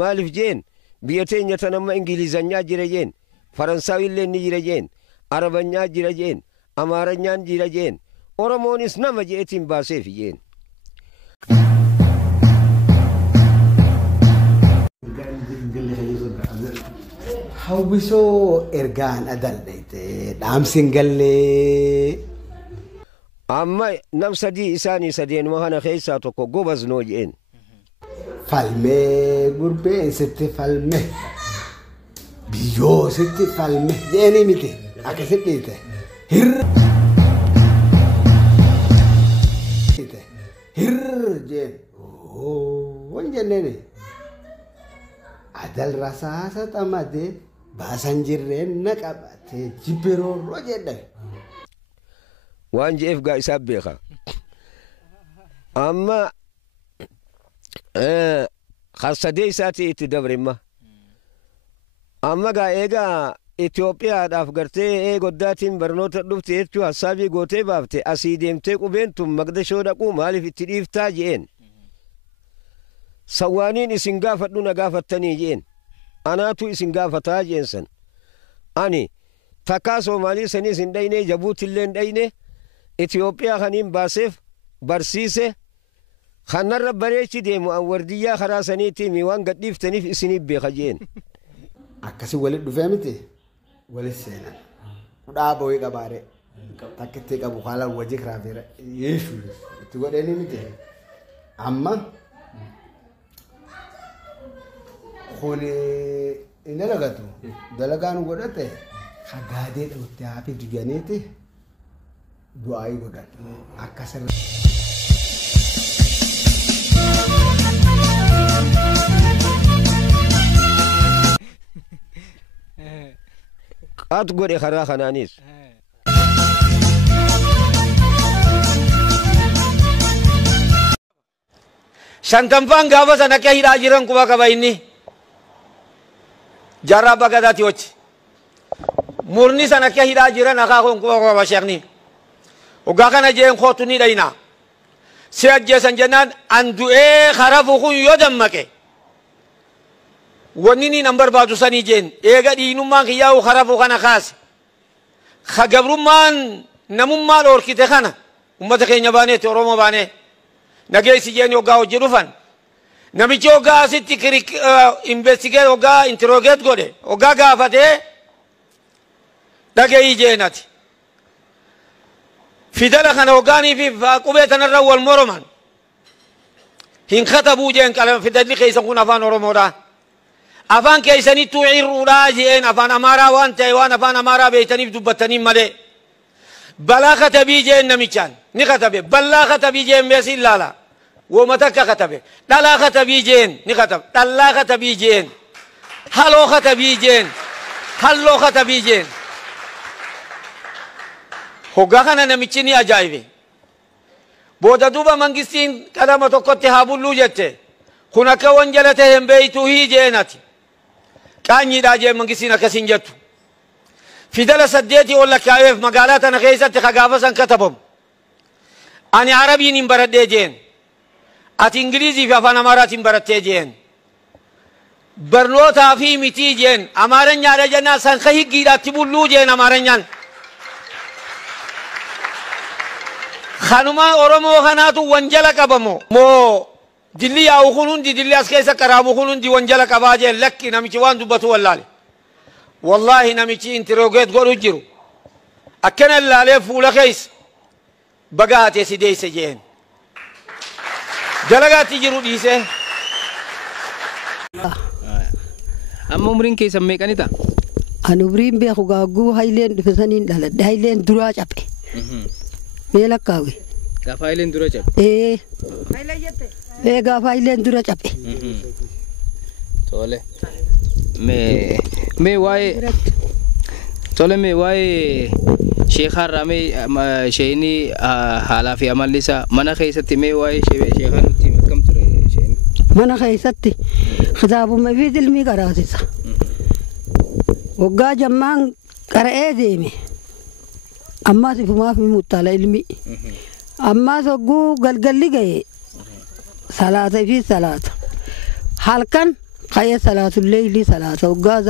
maaliif jeen biyya teenya tan amma ingilizanyaa jira jeen faransaawillee ni jira jeen arabanyaa jira jeen amaaranyaan jira jeen oromoonis nama jeetiin baaseef jeen hawwisoo ergaan adal'eete dhaamsin gallee amma nam sadii isaanii sadeenuma kana keessaa tokko gobaznoo jeen falmee gurbeen sitti falme biyyoo sitti falme jeeni miti akkasitti dhiite hir jeen wan jenneeni adal rasaasa xamadee baasan jirreen na qabatee jibbiroorroo jedhan waan jeef gaa isaa beeka amma khassadee isaati itti dabrimma amma gaa eegaa Itoophiyaadhaaf gartee goddaatiin barnoota dhufte jechuu hassaabii gootee baafte asii deemtee qubeen tun Maqdashoo dhaquu maaliif itti dhiiftaa jeen sawaaniin isin gaafadhu na gaafattanii jeen anaatu isin gaafataa jeensan ani takkaa Soomaalii saniis hin dhayne Jabuutillee hin dhayne Itoophiyaa kaniin baaseef barsiise kanarra bareechi deemu an wardiyyaa karaa saniitii mi waan gadhiiftaniif isiniif beeka jeen akkasi walit dhufee miti walit seenan kudhaa boo'ee qabaare takkitti qabu haala wajji kiraafeera yeeshu itti godheeni miti amma kun inni dalagatu dalagaan godhate hagaadee dhuftee hafi diganiiti du'aayii godhan akkasirra. At godhe karaa kanaanis shantanfaan gaafa sana akka hidhaa jiran quba qaba inni jaarraa bagadaati wachi murni sana akka hidhaa jiran akaakuun quba qaba sheekni waggaa kana jeen kootu ni dhayna si ajjeesan jennaan an du'ee karafu kun yoo dammaqe wanni ni nambar baatu sanii jeen eega dhiinummaan kiyyaa'u karafu kana kaase ka gabrummaan namummaa dhoorkite kana ummata keenya baaneeti oromoo baanee nageessi jeen yoggaa hojii dhufan namichi yoggaa asitti investigeet yoggaa intirogeet godhe yoggaa gaafatee dhageeyii jeenati fidala kana yoggaaniif qubee tanarra wal moroman hin katabuu jeen fidalli keeysan kun afaan oromoodha afaan keeysanitti cirruudha jeen afaan amaaraa waan ta'e waan afaan amaaraa beeytaniif dubbattaniin malee balaa katabii jeen namichaan ni katabe ballaa katabii jeen beesi ilaala wooma takka katabe dhalaa katabii jeen ni katabe dhallaa katabii jeen haloo katabii jeen halloo katabii jeen hoggaa kana namichi ni ajaa'ibe booda duuba mangistiin qalama tokkotti haa bulluu jette kun akka wanjala ta'e hin beeytuu hii jeenati qaanyiidhaa jeen mangistiin akkasiin jettu fidala saddeetii ol lakkaa'eef magaalaa tana keessatti kagaafa san katabamu ani arabiin hin baradhee jeen ati ingilizii fi afaan amaaraatiin barattee jeen barnootaa fi mitii jeen amaaranyaadha jennaan san ka higgiidhaatti bulluu jeen amaaranyaan kanuma oromoo kanaatu wanjala qabamu moo dilli yaa'u kun hundi dilli as keessa qaraabu kun hundi wanjala qabaa jeen lakki namichi waan dubbatu wallaale wallahi namichi intirogeet godhu jiru akkana ilaalee fuula keessa baga hatee si deeyse jeen dalagaatti jiru dhiise amma umriin keessan meeqanita an umriin beeku gaagguu hayleen dhufesaniin dhaladhe hayleen duraa cabe mee lakkaawe gaafa hayleen dura cabe gaafa hayleen dura cabe tole mee waa'ee tole mee waa'ee sheekharraa mee sheeyni haalaa fi amalli isaa mana keessatti mee waa'ee sheekhaa nutti akkam ture sheeyni mana keessatti kitaabuma fi ilmii qaraasisa waggaa jammaan qara'ee deeme ammaas ifumaaf muttaala ilmi ammaas hogguu galgalli ga'e salaata fi salaata halkan kaya salaatullee illi salaata waggaa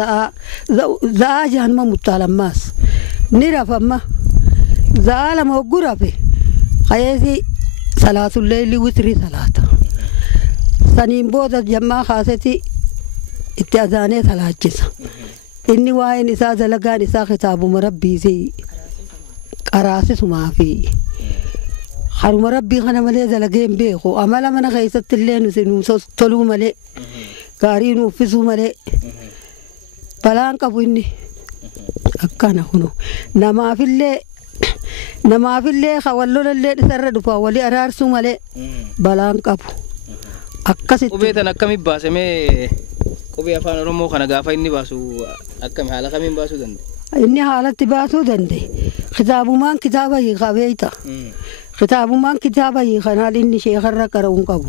za'aa jahanuma muttaala ammaas ni rafamma za'aa lama hogguu rafe kayeesi salaatullee illi witrii salaata saniin booda jammaa kaaseti itti azaanee salaachisa inni waa'een isaa dalagaan isaa kitaabuma rabbiisi qaraasisumaa fi haruma rabbii kana malee dalageen beeku amala mana keessatti illee nuti toluu malee gaarii nuuffisuu malee balaan qabu inni akkana kunu namaafillee hawallolallee dhisarra dhufa walii araarsuu malee balaan qabu akkasitti. Qubee tan akkamiin baasamee qubee afaan Oromoo kana gaafa inni baasu akkami haala kamiin baasuu danda'a? Inni haalatti baasuu danda'e kitaabumaan kitaaba hiikaa beeyta kitaabumaan kitaaba hiikanaan inni sheekarra qara'uun qabu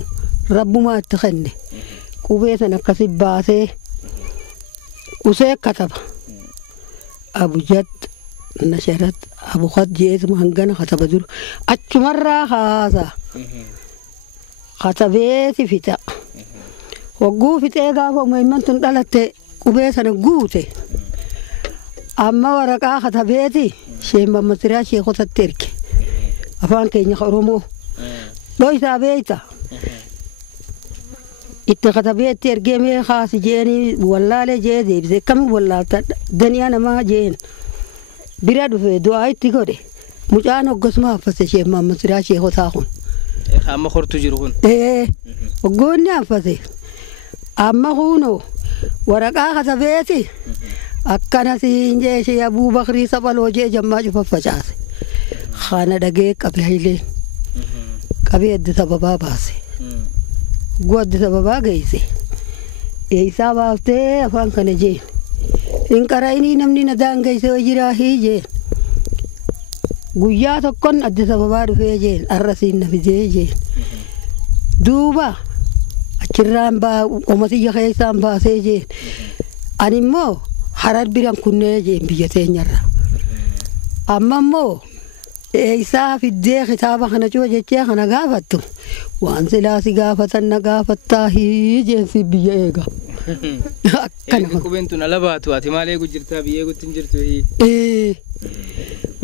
rabbumaa itti kenne qubee tan akkasi baasee usee kataba abujad nasharat abuqat jeesuma hangana kataba dur achumarraa haasa katabeeti fixa wagguu fixee gaafa uumamtun dhalatte qubee sana guute amma waraqaa katabeeti sheemma masiraa sheekotatti erge afaan keenya Oromoo dhoysaa beeyta itti katabeetti ergee mee haasi jeeni wallaalee jee deebise kam wallaalta daniyaa namaa jeen bira dhufe du'aa itti godhe mucaan hoggasuma haffase sheemma masiraa sheekotaa kun amma hortu jiru kun hoggoonni haffase amma kuno waraqaa katabeeti akkana siin jee shee Abuu Bakrii Saphaloo jee jammaa cufa facaase khana dhagee qabe hileen qabee Addis Ababaa baase Addis Ababaa geesse eeysaa baaftee afaan kana jeen hin qara'inii namni na daangeessee jiraa jeen guyyaa tokkon Addis Ababaa dhufee jeen arrasiin na fidee jeen duuba achirraan qomatiyya keessaan baasee jeen ani immoo harar biran kunnee jeen biyya teenyarra amma immoo eeysaa fiddee kitaaba kana cufa jechee kana gaafattu waan silaasi gaafatan na gaafattaa jeensi biyya eega akkana qubeen tun ala baatu ati maal eegu jirtaa biyya eegutti hin jirtu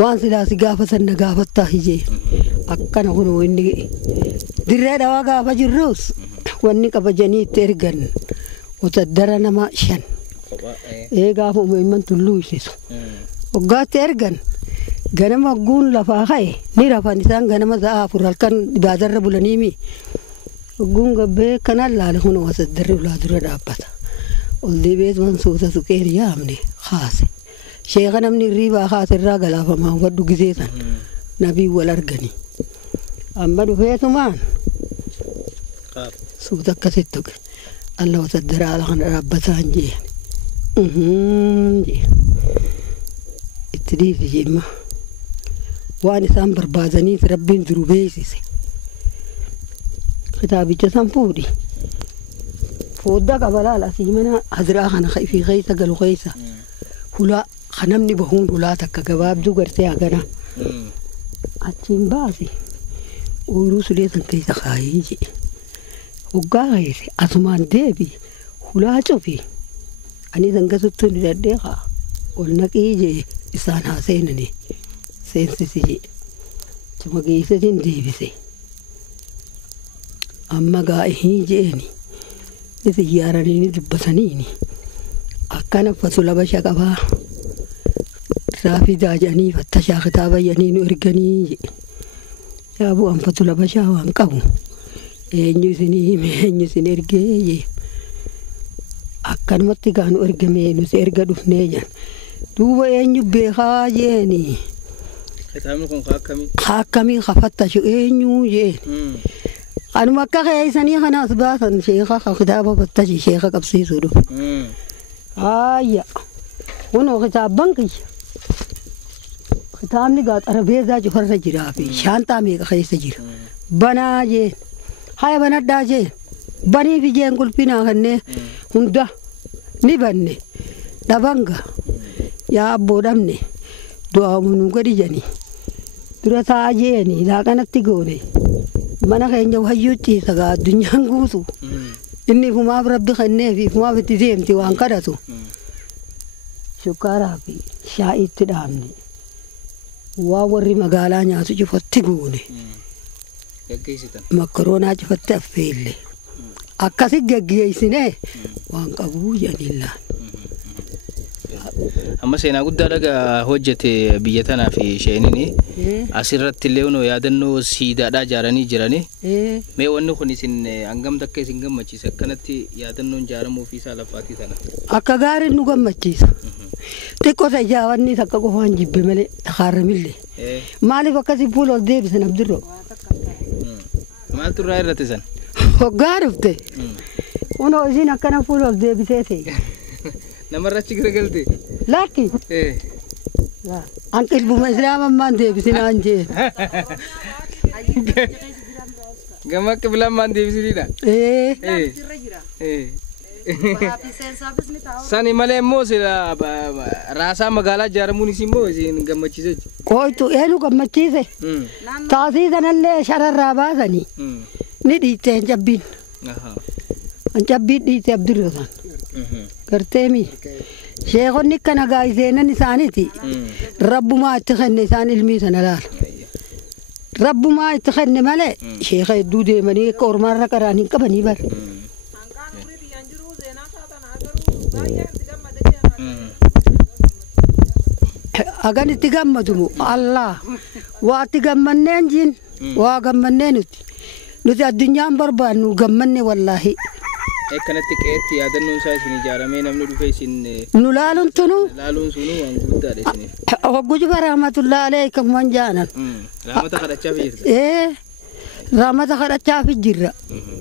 waan silaasi gaafatan na gaafattaa jee akkana kun inni dirree dhawaa gaafa jirrus wanni qabajanii itti ergan wataddara nama 5 gaafa uumamman tulluu isisu waggaatti ergan ganama guun lafaa ka'e ni rafan isaan ganama sa'a 4 halkan ibaadarra bulaniimi guun gabbee kanaan laale kun wasaddarri ulaa dura dhaabbata ol deebi'eet mansuuta suqeer yaamne haase sheeka namni riibaa haasirraa galaafamaa waddu giseetan nabii wal arganii amma dhufeetumaan suuta akkasitti tuqe alla wasaddara ala kana dhaabbataan jeen itti dhiisi jemma waan isaan barbaadaniif rabbiin jiru beeksise kitaabicha san fuudhi fuudda qabalaala asii mana hadiraa kana fi keessa galu keessa hulaa kanamni bahuun hulaa takka gabaabduu gartee hagana achiin baase ooyiruu sulee san keessa kaayee jee hoggaa keesse asumaan deebi hulaa cufi ani zangasuttu ni daddeeqa ol naqii jee isaan haa seenani seensisi jee cuma geessatiin deebise amma gaa'ihii jeeni isi yaaranii dubbataniini akkana fatu labasha qabaa raafidaa jedhanii fattashaa kitaaba jedhanii nu erganii jee yaabu an fatu labashaa waan qabu eenyu isinii hime eenyu isin ergee jee akkanumatti gaanu ergamee nuti erga dhufnee jan duuba eenyu beekaa jeeni kitaabni kun akkamii kafattashu eenyu jeen kanuma akka keeysanii kanaas baasan sheeka kitaaba fattashi sheeka qabsiisuu dhufe ayya kunoo kitaabban kiyya kitaabni gaa xarabeezaa cufarra jiraa fi shaantaa meeqa keessa jira banaa jeen haya banadhaa jeen banii fi jeen qulpinaa kannee hunda ni banne dhabanga yaa abboo dhabne du'aamu nu gadi janii dura taa'aa jeeni laaqanatti goone mana keenya hayyuutti sagaa addunyaan guutu inni fumaaf rabbi kennee fi fumaaf itti deemti waan kadhatu shukkaaraa fi shaa'iitti dhaabne waa warri magaalaa nyaatu cufatti goone makkaroonaa cufatti affeelle akkasi geggeessinee waan qabuu jedhillaan. Amma seenaa guddaa dhaga hojjete biyya tanaa fi isheenini asirratti illee unoo yaadannoo siidaadhaa ijaaranii jirani. Mee wanni kun isin hangam takka isin gammachiisa akkanatti yaadannoon ijaaramuu fi isaa lafaatii tana? Akka gaariin nu gammachiisa. Xiqqoota ijaawanni takka qofaan jibbe malee takaaramillee. Maaliif akkasii fuula ol deebisan abdirroo? Maaltu irraa irratti san? Hoggaa dhufte. Unoo isin akkana fuula ol deebisee ta'e. Namarrachi garagaltee? Lakki. Anqil buma islaama maan deebisin aan jee. Gama akka bilaan maan deebisiniidha? Sani malee immoo raasaa magaalaa ijaaramuun isin immoo isin gammachiise? Qoytu eenu gammachiise. Taasii sanallee shararraa baasanii ni dhiitte hin cabbiin. Hin cabbiin dhiitte abdirrosan. Garteemi sheekonni kana gaayiseenan isaaniiti rabbumaa itti kenne isaan ilmii sana laala rabbumaa itti kenne malee sheeka hedduu deemanii akka ormaarra qaraan hin qabanii bar hagan itti gammatumu Allah waa itti gammanneen jiin waa gammannee nuti addunyaan barbaannu gammanne wallaahi. Kanatti qeetti yaadannoon isaa isin ijaaramee namni dhufee isin nu laaluun tunu waan guddaadha isiniif. Hogguju rahmatullahi alaykum man jaanan. Rahmata kadhachaaf jirta. Rahmata kadhachaaf jirra.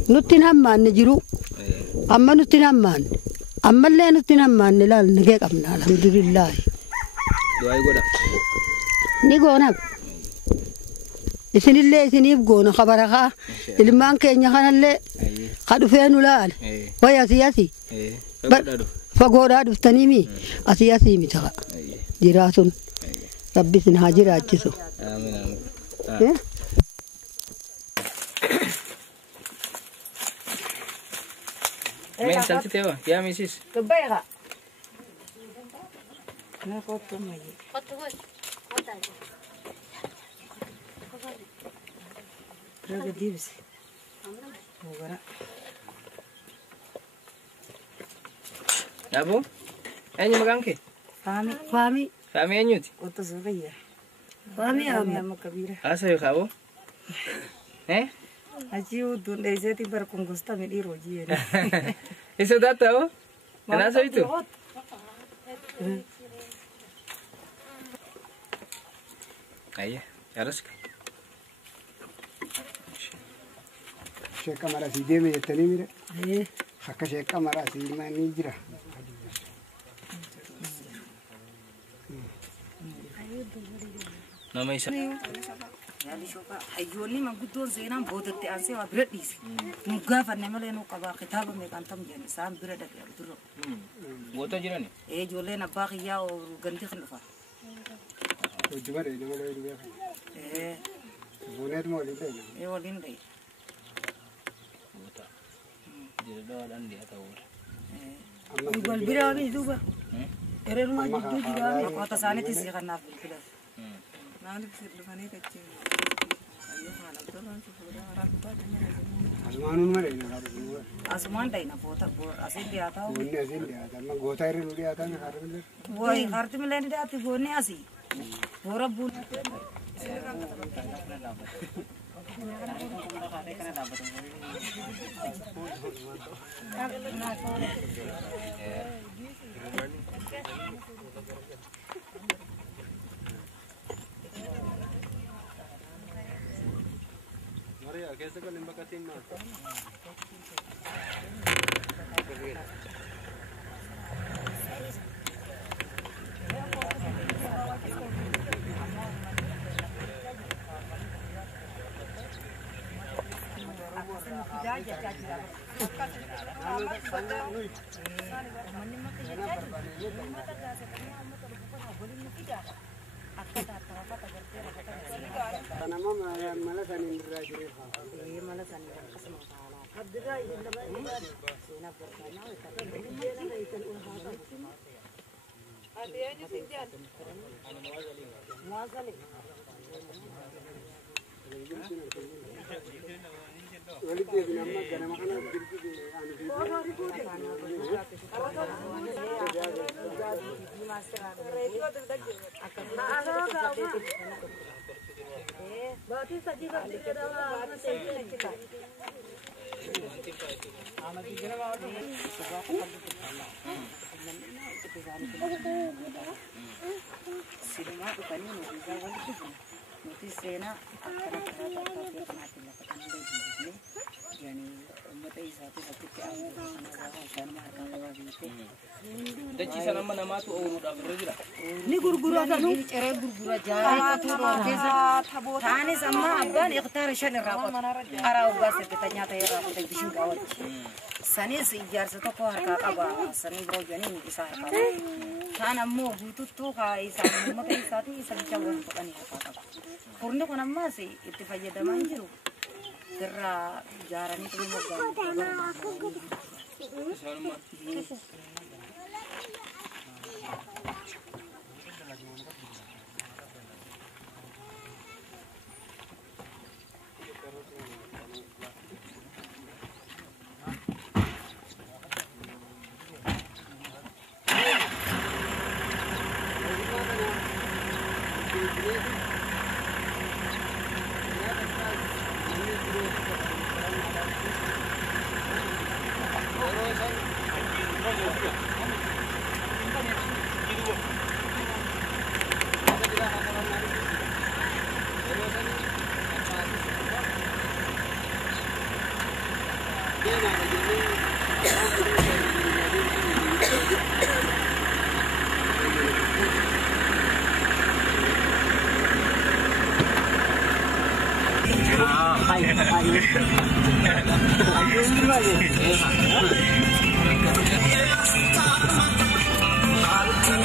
Nutti hammaanne jiru. Amma nutti hammaanne. Ammallee nutti hammaanne laal nagee qabna alhamdulillah. Du'aa godha. Ni goona. Isinillee isiniif goona kabarakaa ilmaan keenya kanallee kadhufee nu laal way asii fagoodhaa dhuftanii mi asii mi ta'a jiraatun rabbi isin haa jiraachisu. Meen salti teewa yaa misis. Dubbeeqa. Raga dibs. Mogara. Abu? Eenyu maqaan kee? Fahmi. Fahmi eenyuti? Otto Zubaiya. Fahmi amma kabira. Asa yoo qabu? Achi udun deeseti berkungusta me diro jiene. Eso data o? Kana so itu? Ayya, harus kan. Sheekha marasii deeme jettanii mire akka sheekha marasii ni jira. Nama isa. Yani shoka hayyoonni manguddoon seenaan boodatti aansee waa bira dhiise. Nu gaafanne malee nu qabaa kitaaba meeqantam jedhani isaan bira dhaqee dura. Goota jirani? Ijoolleen abbaa kiyyaa gandi kan dhufa. Hojii malee ijoollee dhufe. Buuneet moo waliin ta'e? Waliin ta'e. Jildoodhaan dhiyaata oolu. Wal biraa mi duuba. Ereeruma jidduu jiraa. Maqoota isaaniitis kanaaf bilbila. Naani dhufanii kachee. Asumaan malee asumaan dhayna boota asiin dhiyaataa. Goonni asiin dhiyaata. Amma goota irra nu dhiyaataa mi harti millee? Woy harti millee ni dhiyaatti goonni asii. Boora buun. Maria, कैसे कर लिंबा का तीन ना? Dachi sana mana matu orang udah berjira. Ni guru-guru ada nu cara guru-guru jalan itu thane sama abang ikhtar shan rapat arau gas kita nyata ya rapat di sini kawat sani sejar satu kau harga kaba sani bro jani ni kisah kaba thana mo butuh tu kai sani mata isati sani cawan bukan ya kaba kurni kau nama sih itu aja daman jiru kera jaran itu mau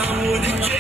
I'll